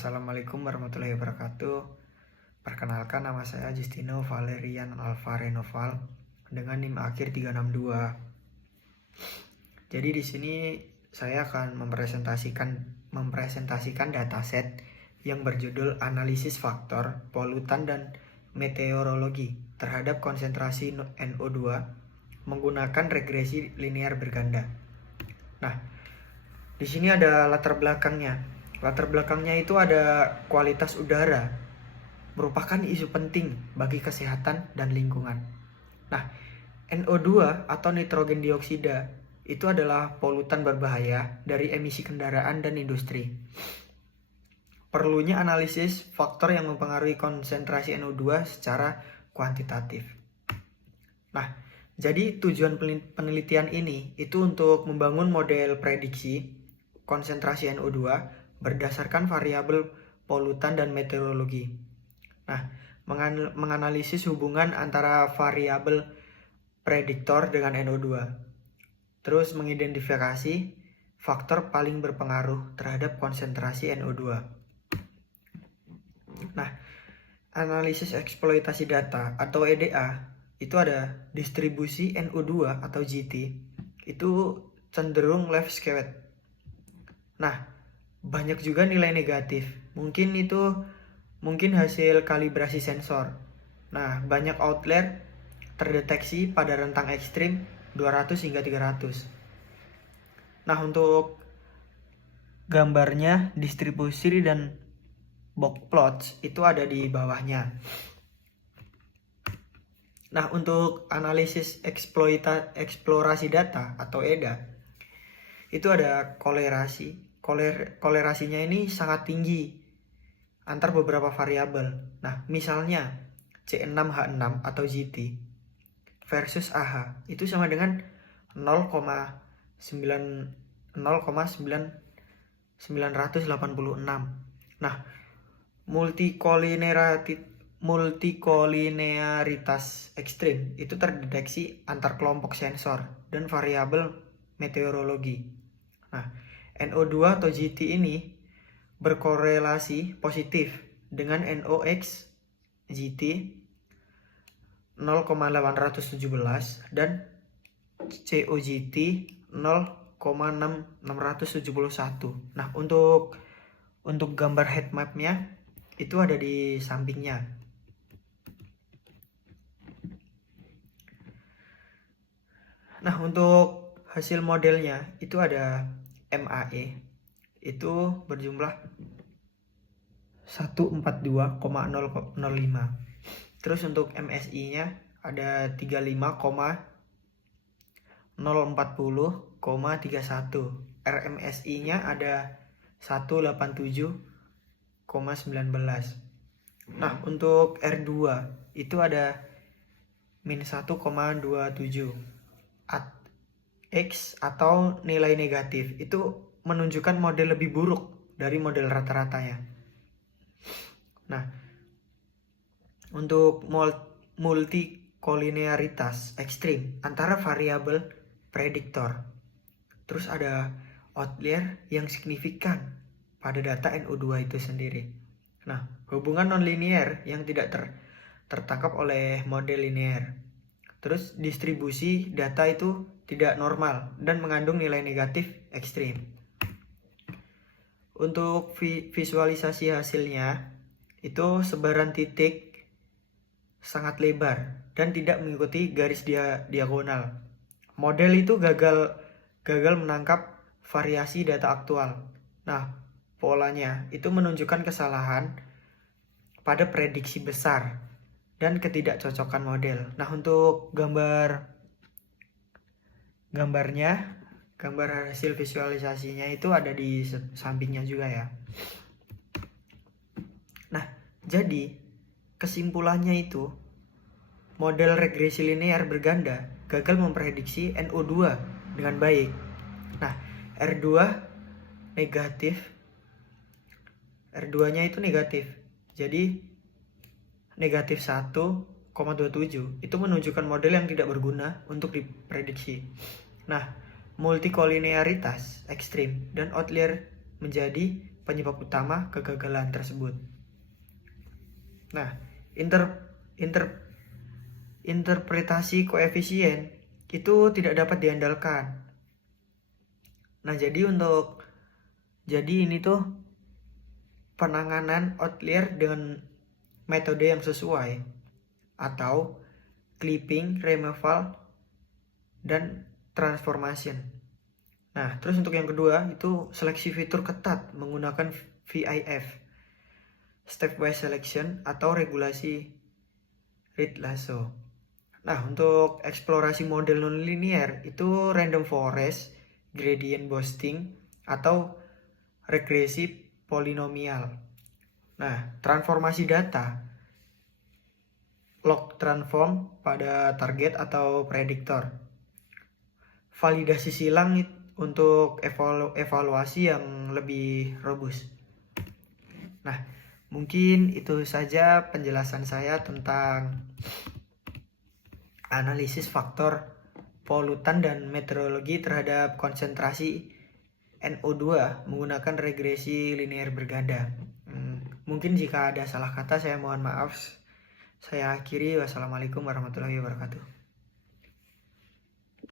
Assalamualaikum warahmatullahi wabarakatuh. Perkenalkan, nama saya Justino Valerian Alvarenoval dengan NIM akhir 362. Jadi di sini saya akan mempresentasikan dataset yang berjudul analisis faktor polutan dan meteorologi terhadap konsentrasi NO2 menggunakan regresi linear berganda. Nah, di sini ada latar belakangnya. Latar belakangnya itu ada kualitas udara, merupakan isu penting bagi kesehatan dan lingkungan. Nah, NO2 atau nitrogen dioksida itu adalah polutan berbahaya dari emisi kendaraan dan industri. Perlunya analisis faktor yang mempengaruhi konsentrasi NO2 secara kuantitatif. Nah, jadi tujuan penelitian ini itu untuk membangun model prediksi konsentrasi NO2 berdasarkan variabel polutan dan meteorologi. Nah, menganalisis hubungan antara variabel prediktor dengan NO2. Terus mengidentifikasi faktor paling berpengaruh terhadap konsentrasi NO2. Nah, analisis eksploitasi data atau EDA itu ada distribusi NO2 atau GT itu cenderung left skewed. Nah, banyak juga nilai negatif. Mungkin hasil kalibrasi sensor. Nah, banyak outlier terdeteksi pada rentang ekstrim 200 hingga 300. Nah, untuk gambarnya, distribusi dan box plots itu ada di bawahnya. Nah, untuk analisis eksplorasi data atau EDA itu ada kolerasi. Kolerasinya ini sangat tinggi antar beberapa variabel. Nah, misalnya C6H6 atau GT versus AH itu sama dengan 0,986. Nah, multikolinearitas ekstrim itu terdeteksi antar kelompok sensor dan variabel meteorologi. Nah, NO2 atau GT ini berkorelasi positif dengan NOx GT 0,817 dan COGT 0,671. Nah, untuk gambar heat map-nya itu ada di sampingnya. Nah, untuk hasil modelnya itu ada MAE itu berjumlah 142,005. Terus untuk MSI-nya ada 35,040,31. RMSI-nya ada 187,19. Nah, untuk R2 itu ada -1,27. X atau nilai negatif itu menunjukkan model lebih buruk dari model rata-ratanya. Nah, untuk multikolinearitas ekstrim antara variabel prediktor, terus ada outlier yang signifikan pada data NO2 itu sendiri. Nah, hubungan nonlinear yang tidak tertangkap oleh model linear. Terus distribusi data itu tidak normal dan mengandung nilai negatif ekstrim. Untuk visualisasi hasilnya itu sebaran titik sangat lebar dan tidak mengikuti garis diagonal. Model itu gagal menangkap variasi data aktual. Nah, polanya itu menunjukkan kesalahan pada prediksi besar dan ketidakcocokan model. Nah, untuk gambar hasil visualisasinya itu ada di sampingnya juga ya. Nah, jadi kesimpulannya itu model regresi linear berganda gagal memprediksi NO2 dengan baik. Nah, R2 negatif. R2-nya itu negatif. Jadi negatif 1,27 itu menunjukkan model yang tidak berguna untuk diprediksi. Nah, multikolinearitas ekstrim dan outlier menjadi penyebab utama kegagalan tersebut. Nah, interpretasi koefisien itu tidak dapat diandalkan. Nah, jadi ini tuh penanganan outlier dengan metode yang sesuai atau clipping, removal, dan transformation. Nah, terus untuk yang kedua itu seleksi fitur ketat menggunakan VIF, stepwise selection atau regulasi Reed lasso. Nah, untuk eksplorasi model nonlinear itu random forest, gradient boosting, atau regresi polinomial. Nah, transformasi data, log transform pada target atau prediktor. Validasi silang untuk evaluasi yang lebih robust. Nah, mungkin itu saja penjelasan saya tentang analisis faktor polutan dan meteorologi terhadap konsentrasi NO2 menggunakan regresi linear berganda. Mungkin jika ada salah kata saya mohon maaf. Saya akhiri. Wassalamualaikum warahmatullahi wabarakatuh.